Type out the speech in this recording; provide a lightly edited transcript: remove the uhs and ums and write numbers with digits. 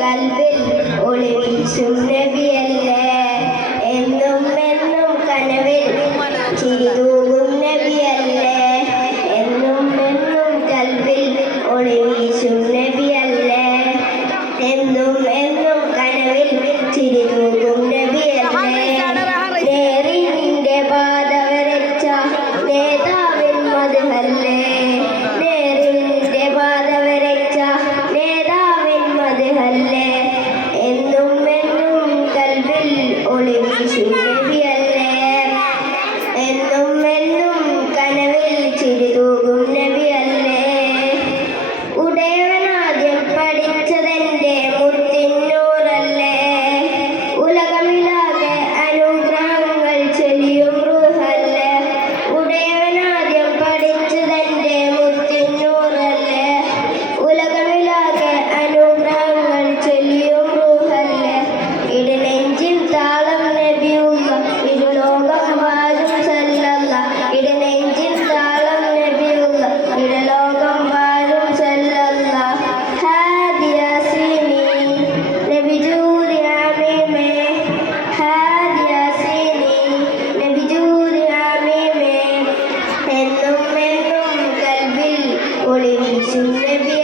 കൽവിൽ ഒളിവിച്ചും നബിയല്ലേ, എന്നും എന്നും കനവിൽ ചിരിതൂകും നബിയല്ലേ, എന്നും എന്നും കൽവിൽ ഒളിവിച്ചും നബിയല്ലേ, എന്നും എന്നും കനവിൽ ചിരിതൂകും നബിയല്ലേ. നേരിന്റെ പാത വരച്ച നേതാവിൻ മദ്ഹല്ലേ, നേരിന്റെ പാത വരച്ച നേതാവിൻ മദ്ഹല്ലേ, എന്നും എന്നും കൽവിൽ ഒളിവീശും നബിയല്ലേ, എന്നും എന്നും കനവിൽ ചിരിതൂകും നബിയല്ലേ. ഉടയവനാദ്യം പഠിച്ചതെന്റെ മുത്തിന്നൂറല്ലേ, ഉലകമിലാകെ അനുഗ്രഹങ്ങൾ ചൊരിയും റൂഹല്ലേ. ഉടയവനാദ്യം പഠിച്ചതെന്റെ മുത്തിന്നൂറല്ലേ, ഉലകമിലാകെ അനുഗ്രഹങ്ങൾ ചൊരിയും റൂഹല്ലേ. ഇടനെഞ്ചിൽ താളം നബിയുള്ള ഇരുലോകം വാഴും സല്ലല്ല, ഇടനെഞ്ചിൽ താളം നബിയുള്ള ഇരുലോകം വാഴും സല്ലല്ല. ഹാദി യാസീനി നബി ജൂദി ആമീമേ, ഹാദി യാസീനി നബി ജൂദി ആമീമേ, എന്നും എന്നും കൽബിൽ ഒളിവീശും നബി